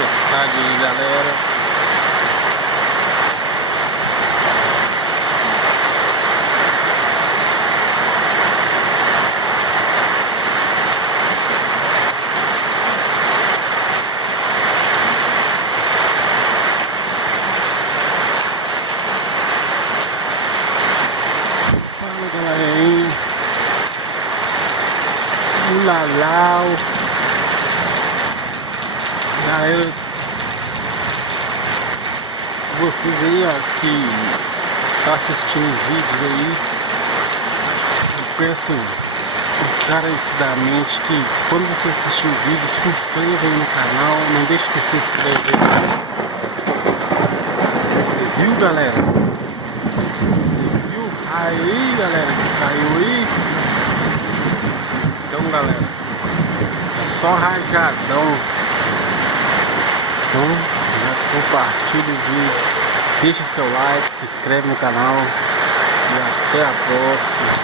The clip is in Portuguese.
tempestade aí, galera. Fala, galerinha. Lalau. Galera, vocês aí, ó, que tá assistindo os vídeos aí, eu peço encarecidamente que quando você assistir o vídeo, se inscreva aí no canal, não deixe de se inscrever. Você viu, galera? Você viu? Aí, galera, que caiu aí. Então, galera, é só rajadão. Então, já compartilha o vídeo, deixa seu like, se inscreve no canal e até a próxima.